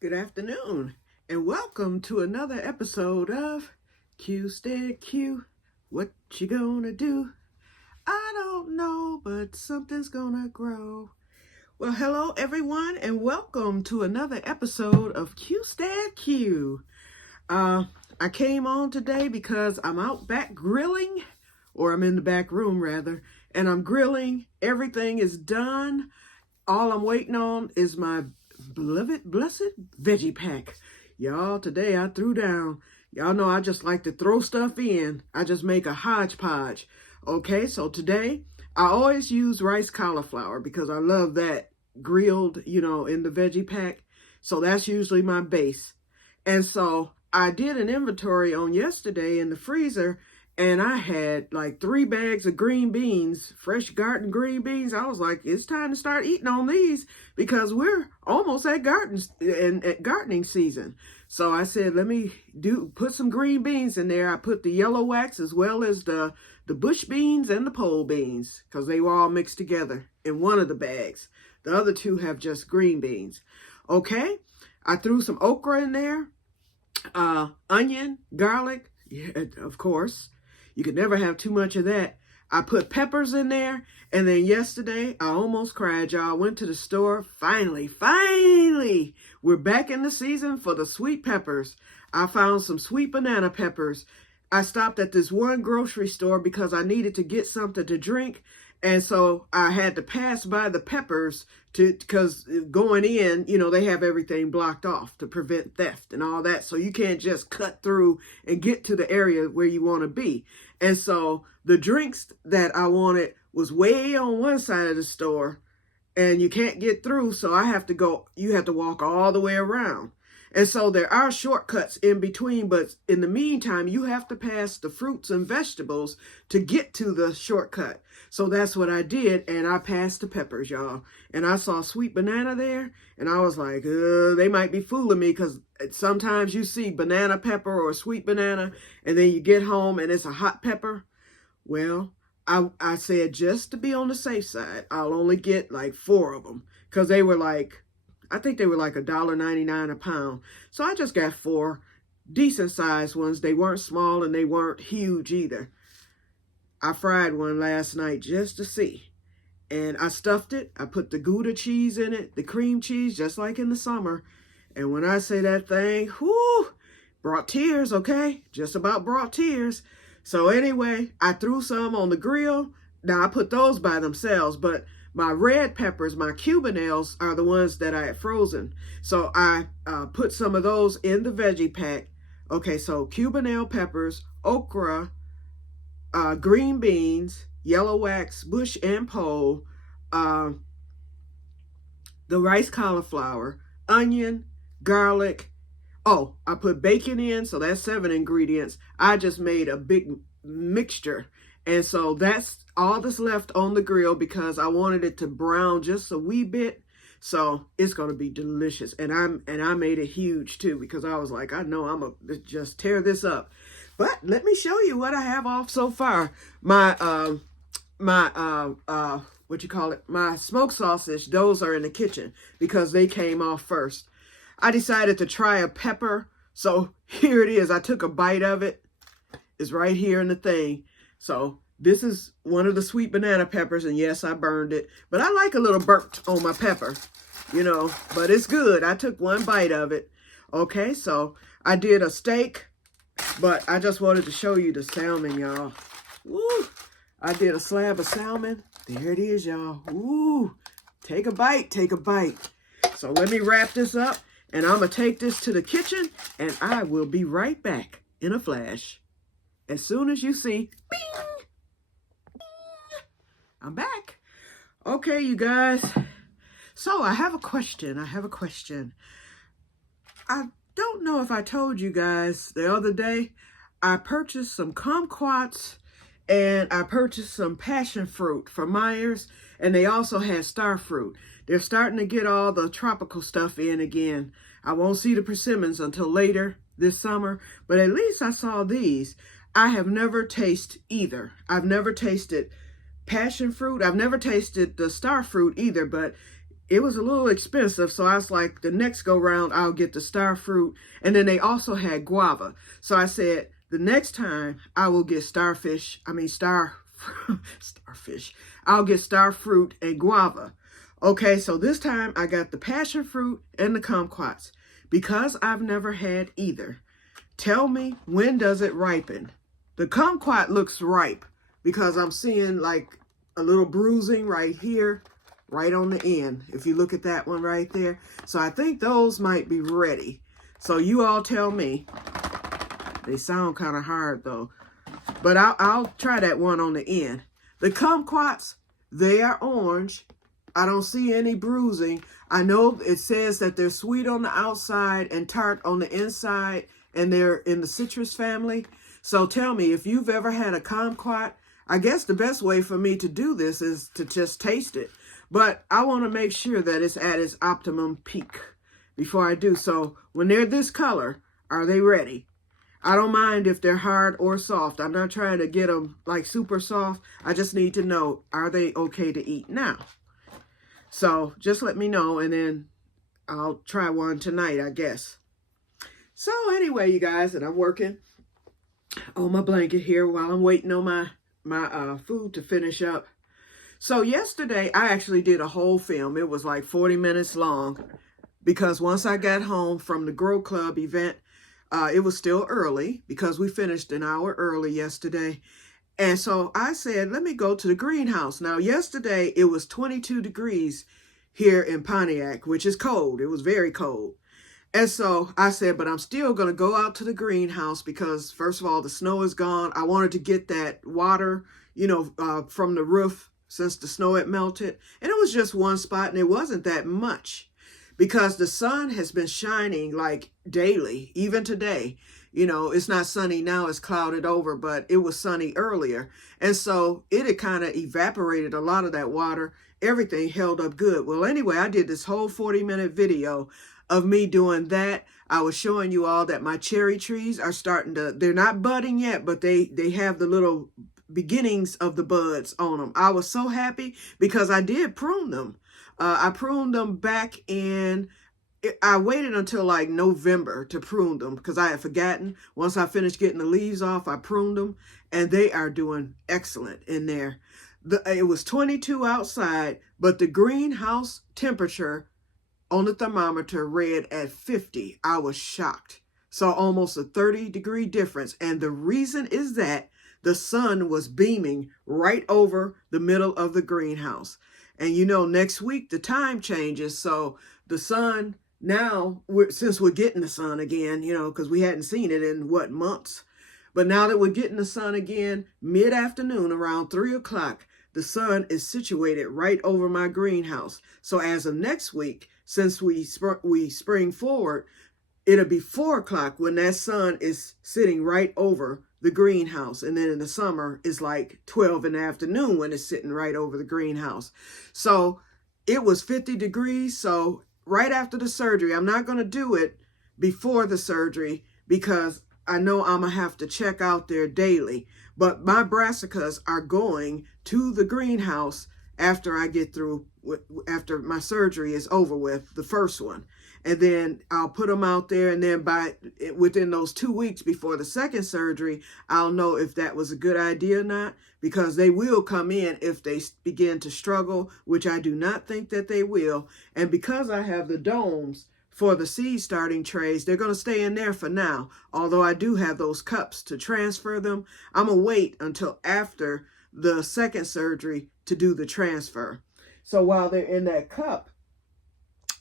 Good afternoon, and welcome to another episode of Que-stead-Que. What you gonna do? I don't know, but something's gonna grow. Well, hello everyone, and welcome to another episode of Que-stead-Que. I came on today because I'm out back grilling, or I'm in the back room rather, and I'm grilling. Everything is done. All I'm waiting on is my beloved, blessed veggie pack. Y'all, today I threw down. Y'all know I just like to throw stuff in. I just make a hodgepodge. Okay, so today I always use rice cauliflower because I love that grilled, in the veggie pack. So that's usually my base. And so I did an inventory on yesterday in the freezer, and I had like 3 bags of green beans, fresh garden green beans. I was like, it's time to start eating on these because we're almost at gardening season. So I said, let me put some green beans in there. I put the yellow wax as well as the bush beans and the pole beans because they were all mixed together in one of the bags. The other 2 have just green beans. Okay, I threw some okra in there, onion, garlic, yeah, of course. You could never have too much of that. I put peppers in there. And then yesterday, I almost cried, y'all. I went to the store. Finally, we're back in the season for the sweet peppers. I found some sweet banana peppers. I stopped at this one grocery store because I needed to get something to drink. And so I had to pass by the peppers because going in, they have everything blocked off to prevent theft and all that. So you can't just cut through and get to the area where you want to be. And so the drinks that I wanted was way on one side of the store and you can't get through. So you have to walk all the way around. And so there are shortcuts in between, but in the meantime, you have to pass the fruits and vegetables to get to the shortcut. So that's what I did, and I passed the peppers, y'all. And I saw sweet banana there, and I was like, they might be fooling me because sometimes you see banana pepper or sweet banana, and then you get home and it's a hot pepper. Well, I said just to be on the safe side, I'll only get like 4 of them because I think they were like $1.99 a pound. So I just got 4 decent sized ones. They weren't small and they weren't huge either. I fried one last night just to see. And I stuffed it. I put the Gouda cheese in it, the cream cheese, just like in the summer. And when I say that thing, whoo, brought tears, okay? Just about brought tears. So anyway, I threw some on the grill. Now I put those by themselves, but my red peppers, my Cubanelles, are the ones that I had frozen. So I put some of those in the veggie pack. Okay, so Cubanelle peppers, okra, green beans, yellow wax, bush and pole, the rice cauliflower, onion, garlic. Oh, I put bacon in, so that's 7 ingredients. I just made a big mixture. And so that's all that's left on the grill because I wanted it to brown just a wee bit. So it's going to be delicious. And I made it huge too because I was like, I know I'm going to just tear this up. But let me show you what I have off so far. My my smoked sausage, those are in the kitchen because they came off first. I decided to try a pepper. So here it is. I took a bite of it. It's right here in the thing. So this is one of the sweet banana peppers, and yes, I burned it. But I like a little burnt on my pepper, but it's good. I took one bite of it. Okay, so I did a steak, but I just wanted to show you the salmon, y'all. Woo! I did a slab of salmon. There it is, y'all. Woo! Take a bite, take a bite. So let me wrap this up, and I'm going to take this to the kitchen, and I will be right back in a flash. As soon as you see, bing, bing, I'm back. Okay, you guys. So I have a question. I don't know if I told you guys the other day, I purchased some kumquats and I purchased some passion fruit from Myers, and they also had star fruit. They're starting to get all the tropical stuff in again. I won't see the persimmons until later this summer, but at least I saw these. I have never tasted either. I've never tasted passion fruit. I've never tasted the star fruit either, but it was a little expensive. So I was like, the next go round, I'll get the star fruit. And then they also had guava. So I said, the next time I will get starfish. I'll get star fruit and guava. Okay, so this time I got the passion fruit and the kumquats. Because I've never had either, tell me, when does it ripen? The kumquat looks ripe because I'm seeing like a little bruising right here, right on the end. If you look at that one right there. So I think those might be ready. So you all tell me. They sound kind of hard though. But I'll try that one on the end. The kumquats, they are orange. I don't see any bruising. I know it says that they're sweet on the outside and tart on the inside, and they're in the citrus family. So tell me, if you've ever had a kumquat, I guess the best way for me to do this is to just taste it. But I want to make sure that it's at its optimum peak before I do. So when they're this color, are they ready? I don't mind if they're hard or soft. I'm not trying to get them like super soft. I just need to know, are they okay to eat now? So just let me know, and then I'll try one tonight, I guess. So anyway, you guys, and I'm working on my blanket here while I'm waiting on my food to finish up. So yesterday, I actually did a whole film. It was like 40 minutes long because once I got home from the Grow Club event, it was still early because we finished an hour early yesterday. And so I said, let me go to the greenhouse. Now, yesterday, it was 22 degrees here in Pontiac, which is cold. It was very cold. And so I said, but I'm still going to go out to the greenhouse because, first of all, the snow is gone. I wanted to get that water, from the roof since the snow had melted. And it was just one spot, and it wasn't that much because the sun has been shining like daily, even today. It's not sunny now, it's clouded over, but it was sunny earlier. And so it had kind of evaporated a lot of that water. Everything held up good. Well, anyway, I did this whole 40-minute video of me doing that. I was showing you all that my cherry trees are they're not budding yet, but they have the little beginnings of the buds on them. I was so happy because I did prune them. I pruned them back I waited until like November to prune them because I had forgotten. Once I finished getting the leaves off, I pruned them, and they are doing excellent in there. It was 22 outside, but the greenhouse temperature on the thermometer read at 50. I was shocked. So almost a 30-degree difference. And the reason is that the sun was beaming right over the middle of the greenhouse. And next week the time changes. So the sun... Now, since we're getting the sun again, because we hadn't seen it in months. But now that we're getting the sun again, mid-afternoon around 3 o'clock, the sun is situated right over my greenhouse. So as of next week, since we spring forward, it'll be 4 o'clock when that sun is sitting right over the greenhouse. And then in the summer, it's like 12 in the afternoon when it's sitting right over the greenhouse. So it was 50 degrees. So right after the surgery, I'm not going to do it before the surgery because I know I'm going to have to check out there daily. But my brassicas are going to the greenhouse after I get through, after my surgery is over with, the first one. And then I'll put them out there, and then within those 2 weeks before the second surgery, I'll know if that was a good idea or not, because they will come in if they begin to struggle, which I do not think that they will. And because I have the domes for the seed starting trays, they're going to stay in there for now. Although I do have those cups to transfer them, I'm going to wait until after the second surgery to do the transfer. So while they're in that cup,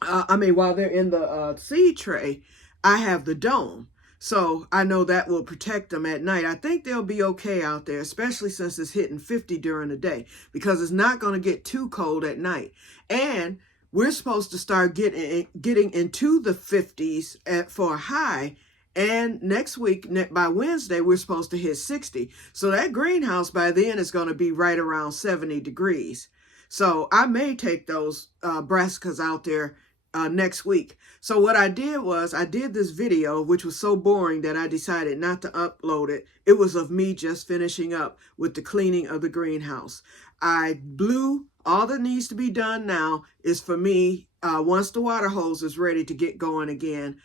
while they're in the seed tray, I have the dome. So I know that will protect them at night. I think they'll be okay out there, especially since it's hitting 50 during the day, because it's not going to get too cold at night. And we're supposed to start getting into the 50s for a high. And next week, by Wednesday, we're supposed to hit 60. So that greenhouse by then is going to be right around 70 degrees. So I may take those brassicas out there next week. So what I did was I did this video, which was so boring that I decided not to upload it. It was of me just finishing up with the cleaning of the greenhouse. I blew All that needs to be done now is for me, once the water hose is ready to get going again,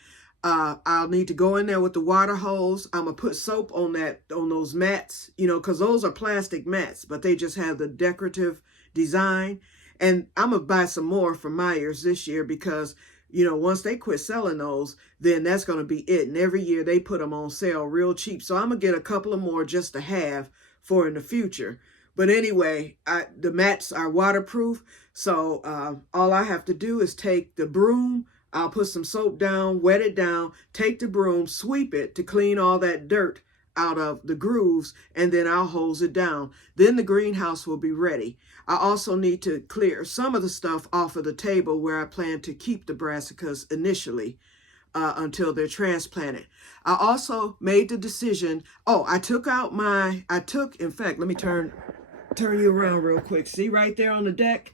I'll need to go in there with the water hose. I'm going to put soap on those mats, because those are plastic mats, but they just have the decorative design. And I'm going to buy some more from Myers this year because, once they quit selling those, then that's going to be it. And every year they put them on sale real cheap. So I'm going to get a couple of more just to have for in the future. But anyway, the mats are waterproof. So all I have to do is take the broom. I'll put some soap down, wet it down, take the broom, sweep it to clean all that dirt out of the grooves, and then I'll hose it down. Then the greenhouse will be ready. I also need to clear some of the stuff off of the table where I plan to keep the brassicas initially until they're transplanted. I also made the decision, in fact, let me turn you around real quick. See right there on the deck?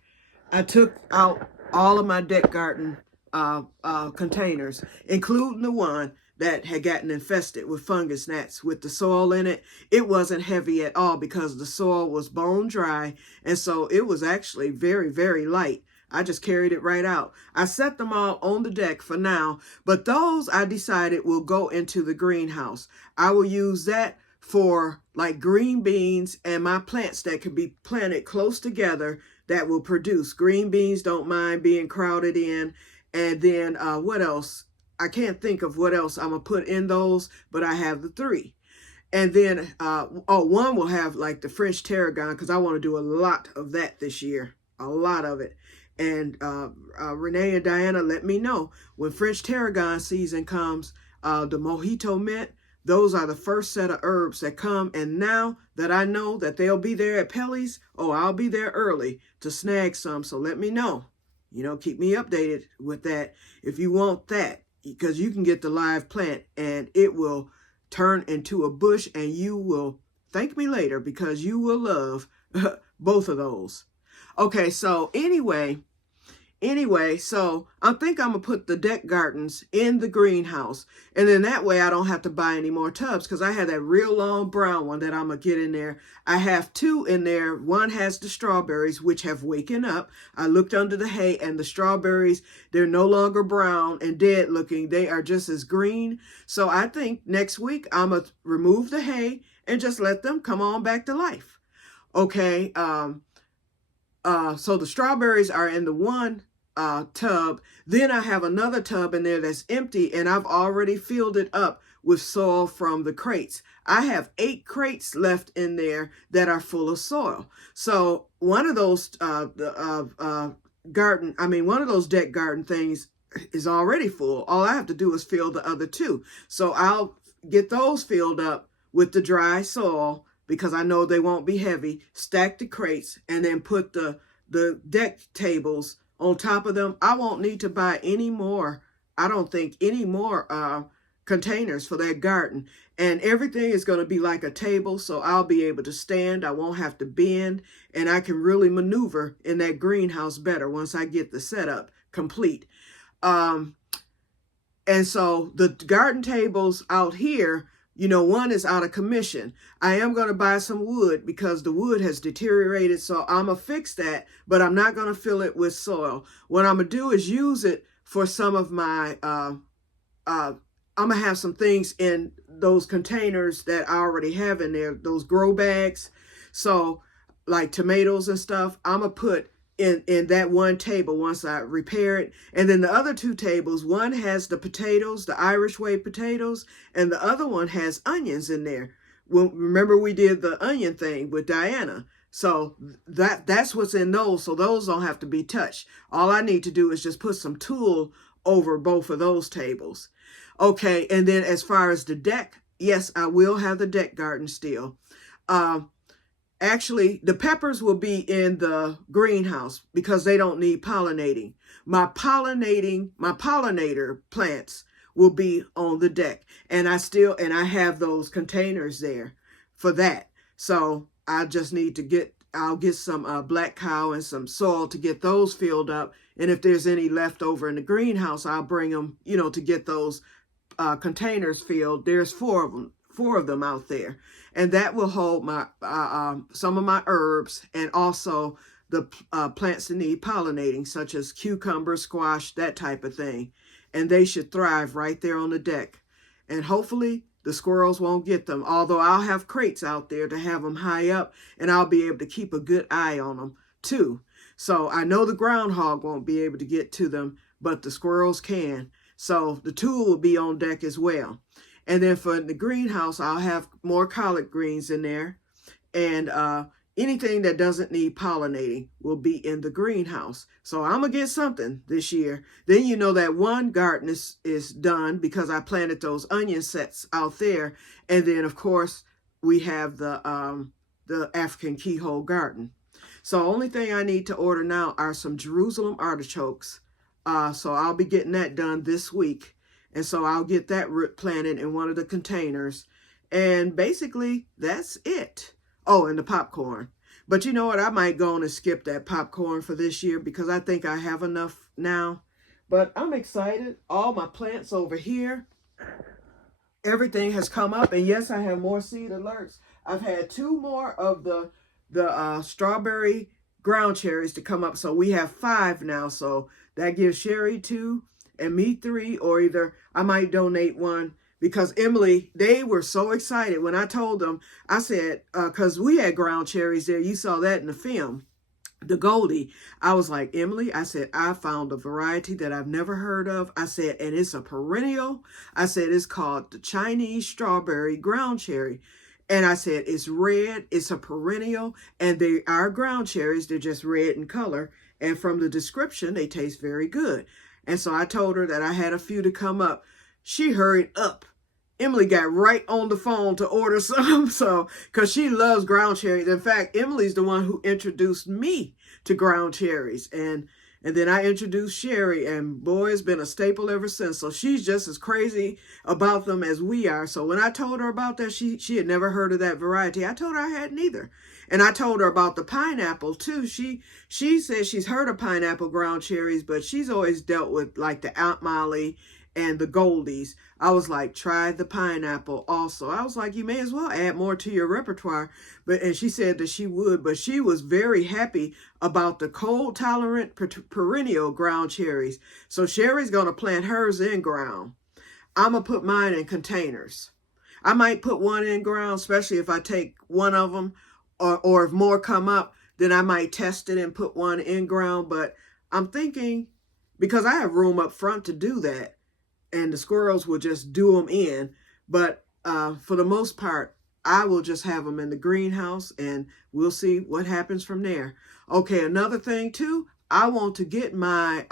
I took out all of my deck garden containers, including the one that had gotten infested with fungus gnats with the soil in it. It wasn't heavy at all because the soil was bone dry, and so it was actually very, very light. I just carried it right out. I set them all on the deck for now, but those I decided will go into the greenhouse. I will use that for like green beans and my plants that can be planted close together that will produce. Green beans don't mind being crowded in. And then what else? I can't think of what else I'm going to put in those, but I have the 3. And then, one will have like the French tarragon because I want to do a lot of that this year. A lot of it. And Renee and Diana, let me know when French tarragon season comes, the mojito mint, those are the first set of herbs that come. And now that I know that they'll be there at Pelly's, I'll be there early to snag some. So let me know. Keep me updated with that if you want that, because you can get the live plant and it will turn into a bush and you will thank me later because you will love both of those. Okay, so anyway, so I think I'm going to put the deck gardens in the greenhouse. And then that way I don't have to buy any more tubs because I had that real long brown one that I'm going to get in there. I have 2 in there. One has the strawberries, which have waken up. I looked under the hay and the strawberries, they're no longer brown and dead looking. They are just as green. So I think next week I'm going to remove the hay and just let them come on back to life. Okay. So the strawberries are in the one tub. Then I have another tub in there that's empty and I've already filled it up with soil from the crates. I have 8 crates left in there that are full of soil. So one of those one of those deck garden things is already full. All I have to do is fill the other 2. So I'll get those filled up with the dry soil because I know they won't be heavy, stack the crates, and then put the deck tables on top of them. I won't need to buy any more, I don't think, any more containers for that garden. And everything is going to be like a table, so I'll be able to stand. I won't have to bend, and I can really maneuver in that greenhouse better once I get the setup complete. And so the garden tables out here, one is out of commission. I am going to buy some wood because the wood has deteriorated. So I'm going to fix that, but I'm not going to fill it with soil. What I'm going to do is use it for some of my, I'm going to have some things in those containers that I already have in there, those grow bags. So like tomatoes and stuff, I'm going to put in that one table once I repair it. And then the other 2 tables, one has the potatoes, the Irish way potatoes, and the other one has onions in there. Well, remember we did the onion thing with Diana. So that's what's in those. So those don't have to be touched. All I need to do is just put some tulle over both of those tables. Okay, and then as far as the deck, yes, I will have the deck garden still. Actually, the peppers will be in the greenhouse because they don't need pollinating. My pollinator plants will be on the deck. And I have those containers there for that. So I just need to I'll get some black cow and some soil to get those filled up. And if there's any left over in the greenhouse, I'll bring them, to get those containers filled. There's 4 of them out there. And that will hold my some of my herbs and also the plants that need pollinating, such as cucumber, squash, that type of thing. And they should thrive right there on the deck. And hopefully the squirrels won't get them, although I'll have crates out there to have them high up, and I'll be able to keep a good eye on them too. So I know the groundhog won't be able to get to them, but the squirrels can. So the tool will be on deck as well. And then for the greenhouse, I'll have more collard greens in there. And anything that doesn't need pollinating will be in the greenhouse. So I'm going to get something this year. Then you know that one garden is done because I planted those onion sets out there. And then, of course, we have the African keyhole garden. So only thing I need to order now are some Jerusalem artichokes. So I'll be getting that done this week. And so I'll get that root planted in one of the containers. And basically, that's it. Oh, and the popcorn. But you know what? I might go on and skip that popcorn for this year because I think I have enough now. But I'm excited. All my plants over here, everything has come up. And yes, I have more seed alerts. I've had 2 more of the strawberry ground cherries to come up. So we have 5 now. So that gives Sherry 2 and me 3, or either I might donate 1. Because Emily, they were so excited when I told them. I said, because we had ground cherries there. You saw that in the film, the Goldie. I was like, Emily, I said, I found a variety that I've never heard of. I said, and it's a perennial. I said, it's called the Chinese strawberry ground cherry. And I said, it's red. It's a perennial. And they are ground cherries. They're just red in color. And from the description, they taste very good. And so I told her that I had a few to come up. She hurried up. Emily got right on the phone to order some, so because she loves ground cherries. In fact, Emily's the one who introduced me to ground cherries, and then I introduced Sherry, and boy, it's been a staple ever since. So she's just as crazy about them as we are. So when I told her about that, she had never heard of that variety. I told her I hadn't either, and I told her about the pineapple too. She says she's heard of pineapple ground cherries, but she's always dealt with like the Aunt Molly and the Goldies. I was like, try the pineapple also. I was like, you may as well add more to your repertoire. And she said that she would, but she was very happy about the cold tolerant perennial ground cherries. So Sherry's going to plant hers in ground. I'm going to put mine in containers. I might put one in ground, especially if I take one of them, or if more come up, then I might test it and put one in ground. But I'm thinking, because I have room up front to do that, and the squirrels will just do them in. But for the most part, I will just have them in the greenhouse, and we'll see what happens from there. Okay, another thing too, I want to get my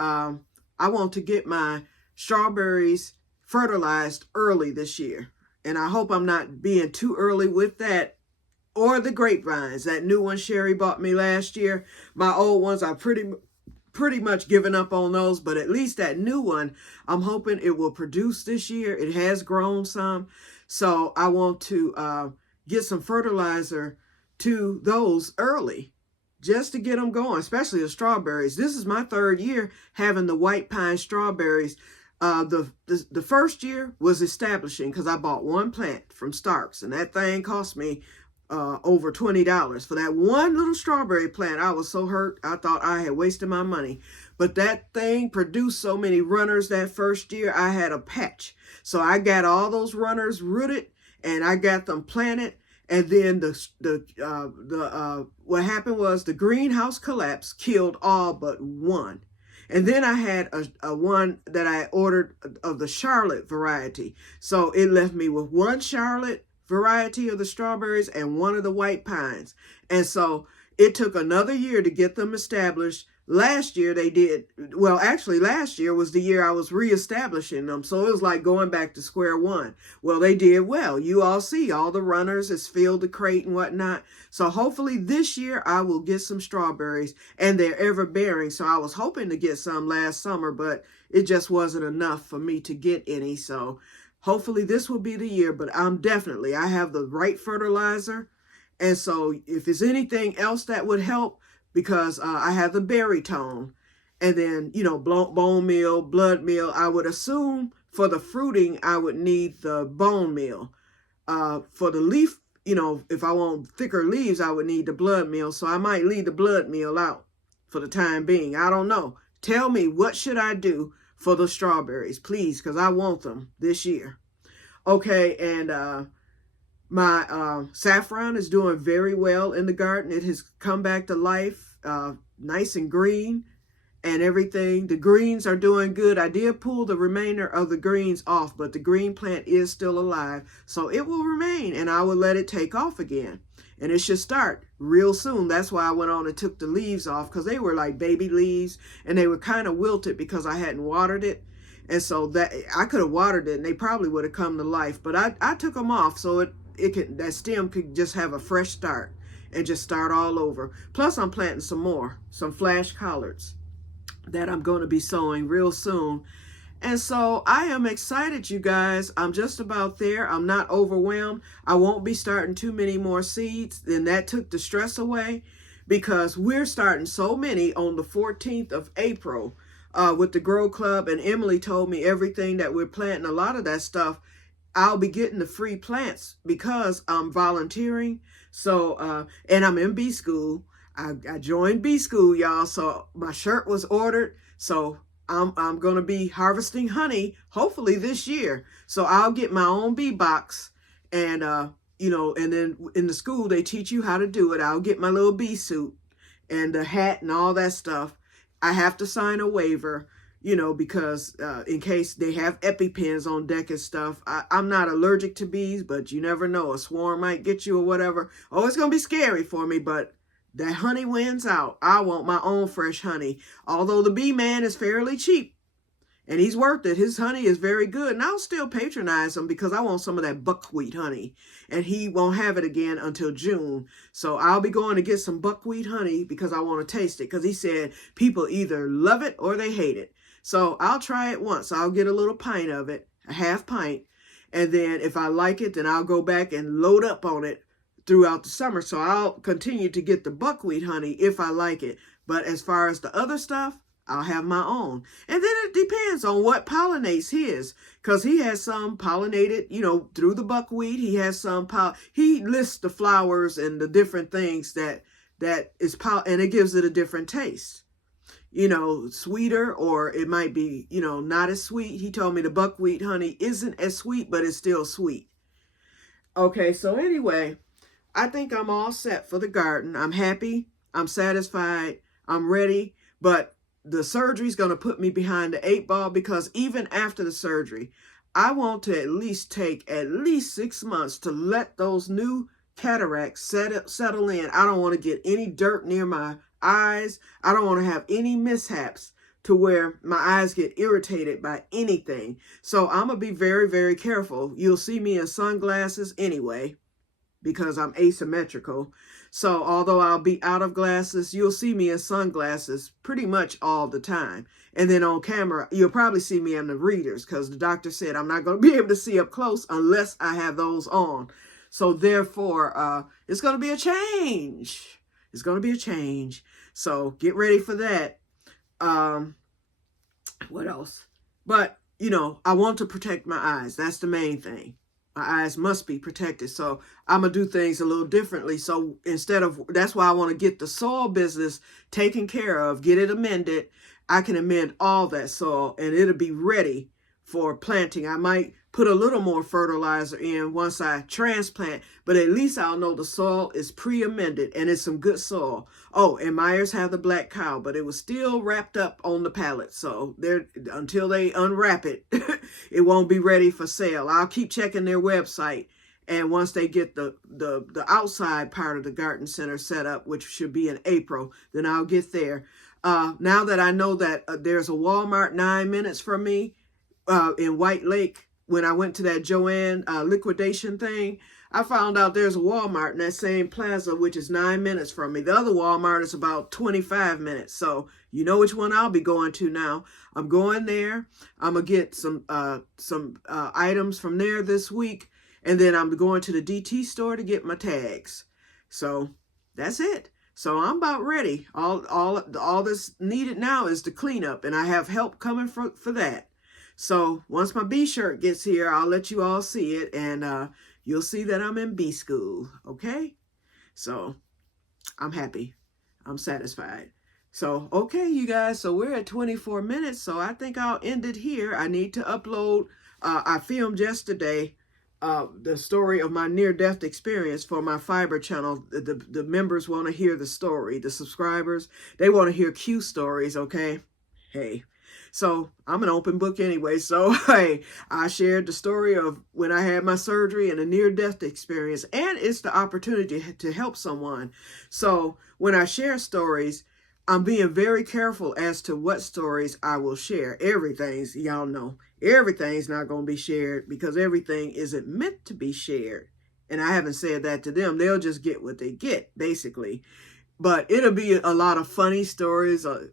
strawberries fertilized early this year. And I hope I'm not being too early with that. Or the grapevines, that new one Sherry bought me last year. My old ones are pretty much given up on those, but at least that new one, I'm hoping it will produce this year. It has grown some, so I want to get some fertilizer to those early just to get them going, especially the strawberries. This is my 3rd year having the white pine strawberries. The first year was establishing because I bought one plant from Starks, and that thing cost me over $20 for that one little strawberry plant. I was so hurt. I thought I had wasted my money. But that thing produced so many runners that first year, I had a patch. So I got all those runners rooted, and I got them planted. And then what happened was the greenhouse collapse, killed all but one. And then I had a one that I ordered of the Charlotte variety. So it left me with one Charlotte variety of the strawberries and one of the white pines. And so it took another year to get them established. Last year they did, well, actually last year was the year I was reestablishing them. So it was like going back to square one. Well, they did well. You all see all the runners, it's filled the crate and whatnot. So hopefully this year I will get some strawberries, and they're ever bearing. So I was hoping to get some last summer, but it just wasn't enough for me to get any. So hopefully this will be the year, but I have the right fertilizer. And so if there's anything else that would help, because I have the berry tone, and then, bone meal, blood meal, I would assume for the fruiting, I would need the bone meal. For the leaf, if I want thicker leaves, I would need the blood meal. So I might leave the blood meal out for the time being. I don't know. Tell me, what should I do for the strawberries, please, because I want them this year. Okay, and my saffron is doing very well in the garden. It has come back to life, nice and green and everything. The greens are doing good. I did pull the remainder of the greens off, but the green plant is still alive. So it will remain, and I will let it take off again. And it should start real soon. That's why I went on and took the leaves off, because they were like baby leaves, and they were kind of wilted because I hadn't watered it. And so that I could have watered it, and they probably would have come to life. But I took them off so that stem could just have a fresh start and just start all over. Plus, I'm planting some flash collards that I'm going to be sowing real soon. And so I am excited, you guys. I'm just about there. I'm not overwhelmed. I won't be starting too many more seeds. And that took the stress away, because we're starting so many on the 14th of April with the Grow Club. And Emily told me everything that we're planting, a lot of that stuff, I'll be getting the free plants because I'm volunteering. So, and I'm in B school. I joined B school, y'all. So my shirt was ordered. So I'm going to be harvesting honey, hopefully this year. So I'll get my own bee box, and, and then in the school, they teach you how to do it. I'll get my little bee suit and the hat and all that stuff. I have to sign a waiver, because in case they have EpiPens on deck and stuff. I'm not allergic to bees, but you never know. A swarm might get you or whatever. Oh, it's going to be scary for me, but that honey wins out. I want my own fresh honey. Although the bee man is fairly cheap, and he's worth it. His honey is very good, and I'll still patronize him because I want some of that buckwheat honey, and he won't have it again until June. So I'll be going to get some buckwheat honey because I want to taste it, because he said people either love it or they hate it. So I'll try it once. I'll get a little pint of it, a half pint, and then if I like it, then I'll go back and load up on it throughout the summer. So I'll continue to get the buckwheat honey if I like it. But as far as the other stuff, I'll have my own. And then it depends on what pollinates his, because he has some pollinated, through the buckwheat. He has some, he lists the flowers and the different things that is, and it gives it a different taste. Sweeter, or it might be, not as sweet. He told me the buckwheat honey isn't as sweet, but it's still sweet. Okay, so anyway, I think I'm all set for the garden. I'm happy. I'm satisfied. I'm ready. But the surgery is going to put me behind the 8 ball, because even after the surgery, I want to at least take at least 6 months to let those new cataracts settle in. I don't want to get any dirt near my eyes. I don't want to have any mishaps to where my eyes get irritated by anything. So I'm going to be very, very careful. You'll see me in sunglasses anyway, because I'm asymmetrical. So although I'll be out of glasses, you'll see me in sunglasses pretty much all the time. And then on camera, you'll probably see me in the readers, because the doctor said I'm not going to be able to see up close unless I have those on. So therefore, it's going to be a change. It's going to be a change. So get ready for that. What else? But, I want to protect my eyes. That's the main thing. My eyes must be protected. So I'm going to do things a little differently. So that's why I want to get the soil business taken care of, get it amended. I can amend all that soil, and it'll be ready for planting. I might put a little more fertilizer in once I transplant, but at least I'll know the soil is pre-amended and it's some good soil. Oh, and Myers had the black cow, but it was still wrapped up on the pallet. So until they unwrap it, it won't be ready for sale. I'll keep checking their website. And once they get the outside part of the garden center set up, which should be in April, then I'll get there. Now that I know that there's a Walmart 9 minutes from me in White Lake, when I went to that Joanne liquidation thing, I found out there's a Walmart in that same plaza, which is 9 minutes from me. The other Walmart is about 25 minutes. So you know which one I'll be going to now. I'm going there. I'm going to get some items from there this week. And then I'm going to the DT store to get my tags. So that's it. So I'm about ready. All that's needed now is the cleanup, and I have help coming for that. So once my B shirt gets here, I'll let you all see it, and you'll see that I'm in B school, okay? So I'm happy. I'm satisfied. So, okay, you guys, so we're at 24 minutes, so I think I'll end it here. I need to upload, I filmed yesterday the story of my near-death experience for my Fiber channel. The members want to hear the story. The subscribers, they want to hear Q stories, okay? Hey. So, I'm an open book anyway, so, hey, I shared the story of when I had my surgery and a near-death experience, and it's the opportunity to help someone. So, when I share stories, I'm being very careful as to what stories I will share. Everything's, y'all know, everything's not going to be shared because everything isn't meant to be shared. And I haven't said that to them. They'll just get what they get, basically. But it'll be a lot of funny stories, a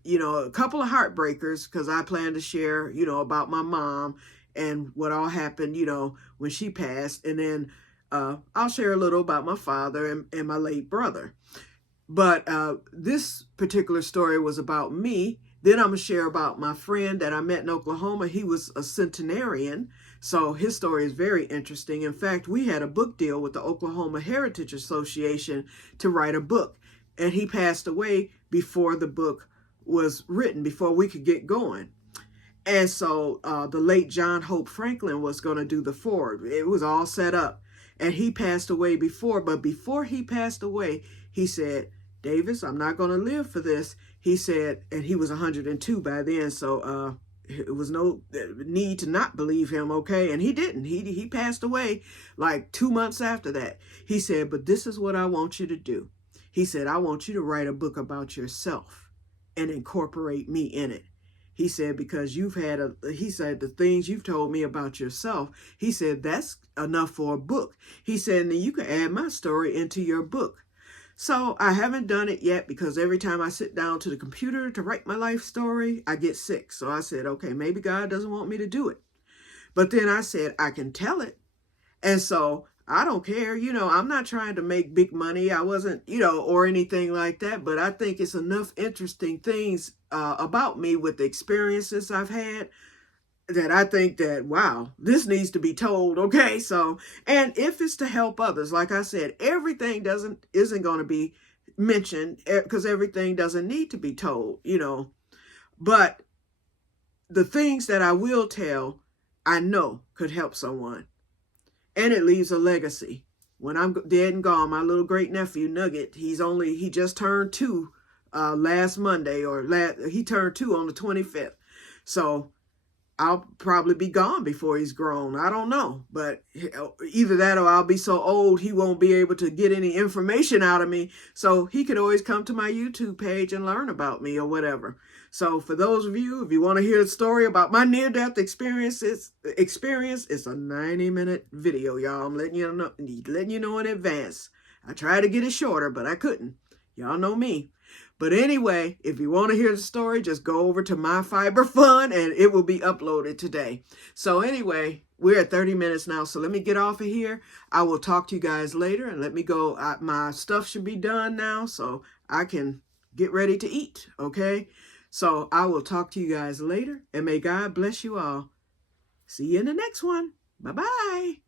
couple of heartbreakers because I plan to share, about my mom and what all happened, when she passed. And then I'll share a little about my father and my late brother. But this particular story was about me. Then I'm going to share about my friend that I met in Oklahoma. He was a centenarian, so his story is very interesting. In fact, we had a book deal with the Oklahoma Heritage Association to write a book. And he passed away before the book was written, before we could get going. And so the late John Hope Franklin was going to do the foreword. It was all set up. And he passed away before. But before he passed away, he said, Davis, I'm not going to live for this. He said, and he was 102 by then. So it was no need to not believe him, okay? And he didn't. He passed away like 2 months after that. He said, but this is what I want you to do. He said, I want you to write a book about yourself and incorporate me in it. He said, because he said, the things you've told me about yourself, he said, that's enough for a book. He said, and then you can add my story into your book. So I haven't done it yet because every time I sit down to the computer to write my life story, I get sick. So I said, okay, maybe God doesn't want me to do it. But then I said, I can tell it. And so I don't care, I'm not trying to make big money. I wasn't, or anything like that. But I think it's enough interesting things about me with the experiences I've had that I think that, wow, this needs to be told. Okay. So, and if it's to help others, like I said, everything isn't going to be mentioned because everything doesn't need to be told, but the things that I will tell, I know could help someone. And it leaves a legacy. When I'm dead and gone, my little great nephew Nugget, he just turned 2 last Monday, he turned 2 on the 25th. So I'll probably be gone before he's grown. I don't know. But either that or I'll be so old he won't be able to get any information out of me. So he could always come to my YouTube page and learn about me or whatever. So for those of you, if you want to hear a story about my near-death experience, it's a 90-minute video, y'all. I'm letting you know in advance. I tried to get it shorter, but I couldn't. Y'all know me. But anyway, if you want to hear the story, just go over to My Fiber Fun and it will be uploaded today. So anyway, we're at 30 minutes now. So let me get off of here. I will talk to you guys later and let me go. My stuff should be done now so I can get ready to eat. Okay. So I will talk to you guys later and may God bless you all. See you in the next one. Bye-bye.